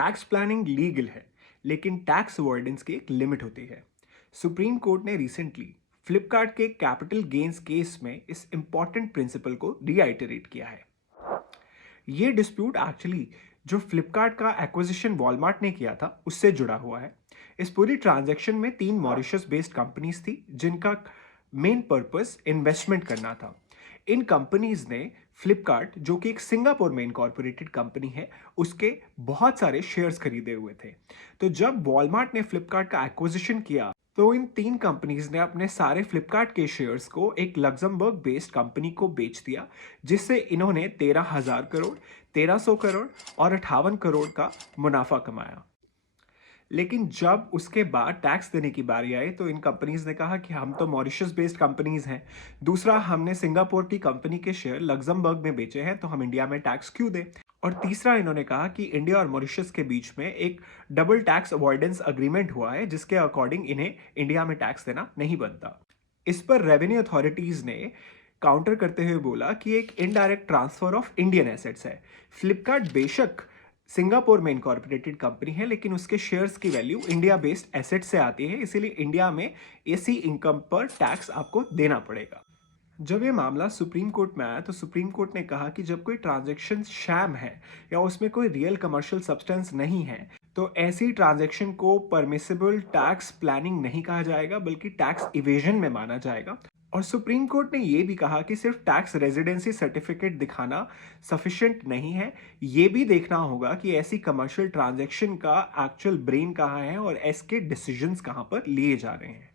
Tax planning legal है, लेकिन tax avoidance की एक लिमिट होती है। सुप्रीम कोर्ट ने रिसेंटली फ्लिपकार्ट के कैपिटल गेन्स केस में इस इंपॉर्टेंट प्रिंसिपल को रीआइटरेट किया है। ये डिस्प्यूट एक्चुअली जो फ्लिपकार्ट का एक्विजिशन वॉलमार्ट ने किया था उससे जुड़ा हुआ है। इस पूरी ट्रांजैक्शन में 3 मॉरिशस बेस्ड कंपनीज थी जिनका मेन पर्पस इन्वेस्टमेंट करना था। इन कंपनीज ने फ्लिपकार्ट, जो कि एक सिंगापुर में इनकॉर्पोरेटेड कंपनी है, उसके बहुत सारे शेयर्स खरीदे हुए थे। तो जब वॉलमार्ट ने फ्लिपकार्ट का एक्विजिशन किया तो इन 3 कंपनीज ने अपने सारे फ्लिपकार्ट के शेयर्स को एक लग्जमबर्ग बेस्ड कंपनी को बेच दिया, जिससे इन्होंने 13,000 करोड़, 1300 करोड़ और 58 करोड़ का मुनाफा कमाया। लेकिन जब उसके बाद टैक्स देने की बारी आई तो इन कंपनीज ने कहा कि हम तो मॉरिशस बेस्ड कंपनीज हैं, दूसरा हमने सिंगापुर की कंपनी के शेयर लग्जमबर्ग में बेचे हैं, तो हम इंडिया में टैक्स क्यों दें। और तीसरा इन्होंने कहा कि इंडिया और मॉरिशस के बीच में एक डबल टैक्स अवॉइडेंस अग्रीमेंट हुआ है, जिसके अकॉर्डिंग इन्हें इंडिया में टैक्स देना नहीं बनता। इस पर रेवेन्यू अथॉरिटीज ने काउंटर करते हुए बोला कि एक indirect transfer of Indian assets है। फ्लिपकार्ट बेशक सिंगापुर में इनकॉर्पोरेटेड कंपनी है, लेकिन उसके शेयर्स की वैल्यू इंडिया बेस्ड एसेट से आती है, इसीलिए इंडिया में ऐसी इनकम पर टैक्स आपको देना पड़ेगा। जब ये मामला सुप्रीम कोर्ट में आया तो सुप्रीम कोर्ट ने कहा कि जब कोई ट्रांजैक्शन शैम है या उसमें कोई रियल कमर्शियल सब्सटेंस नहीं है, तो ऐसी ट्रांजैक्शन को परमिसिबल टैक्स प्लानिंग नहीं कहा जाएगा, बल्कि टैक्स इवेजन में माना जाएगा। और सुप्रीम कोर्ट ने यह भी कहा कि सिर्फ टैक्स रेजिडेंसी सर्टिफिकेट दिखाना सफिशिएंट नहीं है, ये भी देखना होगा कि ऐसी कमर्शियल ट्रांजैक्शन का एक्चुअल ब्रेन कहाँ है और इसके डिसीजंस कहाँ पर लिए जा रहे हैं।